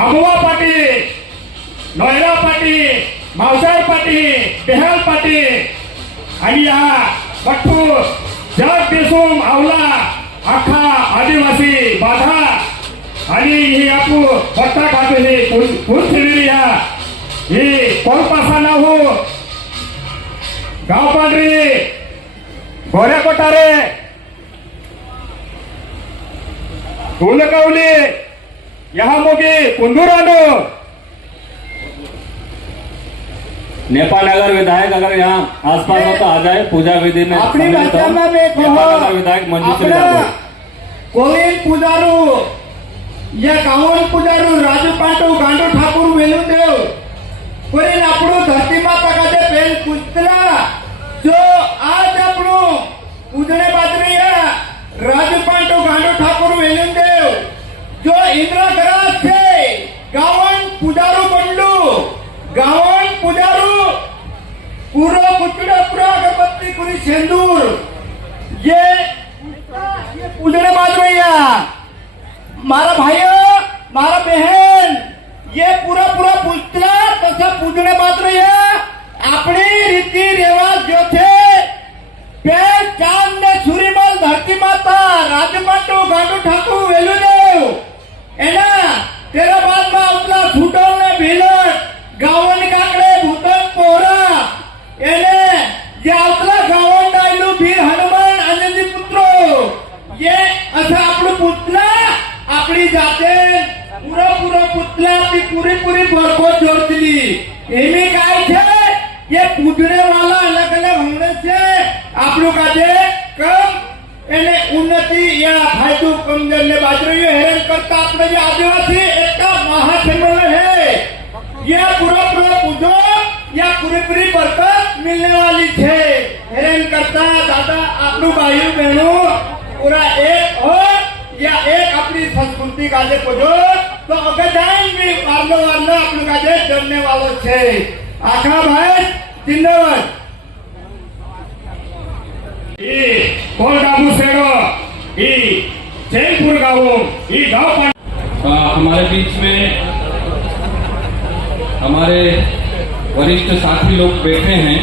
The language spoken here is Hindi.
आंबवा पाटी, नोयरा पाटी, मावसाळ पाटी, बेहल पाटी आणि या बट्टू जग बेसूम आवला अख्खा आदिवासी बाधा आणि ही आपू बट्टा खाते ही पुरथिली या ही कोण पासाना हो गाव पांढरी गोऱ्या कोठारे फूलकवली यहाँ मोगी कुंदूरानो। नेपाल नगर विधायक अगर यहाँ आसपास हो तो आ जाए पूजा विधि में अपनी भाषा में नेपाल नगर विधायक मंजू श्री जादव कोविल पुजारू या कावण पुजारू राजू पाटू गांडू ठाकुर वेलुदेव कोई આપણું ધરતી માતા કાજે પેન પુસ્તરા जो आज આપણું પૂજણે બાદરીયા राजू पाटू गांडू ठाकुर वेलुदेव जो इंद्र गराज છે गावण पुजारू बंडू गावण पुजारू पूरा कुचड़ा पूरा अगरबत्ती पूरी सिंदूर ये पूजने बाद भैया मारा भाइयों मारा बहन ये पूरा पूरा पूछला तसा पूजने बाद भैया अपनी रीति रिवाज जो थे पेड़ चांद ने सूरीमल धरती माता राजमाटो गांडू ठाकुर वेलुदेव एना तेरा बाद में अपना छूटल ने भीलट गावन काकड़े भूतन पोरा एने जे आपला गावन डायलू भीर हनुमान आनंदी पुत्रो ये असा आपलं पुतला आपली जाते पूरा पूरा पुतला ती पूरी पूरी बरखोद जोड़ती एमी काय छे ये पूजने वाला अलग अलग होने से आप लोग काजे कम एने उन्नति या फायदो कम जन्ने बाजरो ये हेरन करता अपने जो आदिवासी एक महासम्मेलन है ये पूरा पूरा पूजो या पूरी पूरी बरकत मिलने वाली है हेरन करता दादा आप लोग भाई बहनों पूरा एक हो या एक अपनी संस्कृति काजे पूजो तो अगर जाएंगे वार्लो वार्लो आप लोग काजे जमने वालों है आखा भाई जिंदाबाद ई कोल गाबू सेड़ो ई जैनपुर गाँव ई गाँव हमारे बीच में हमारे वरिष्ठ साथी लोग बैठे हैं।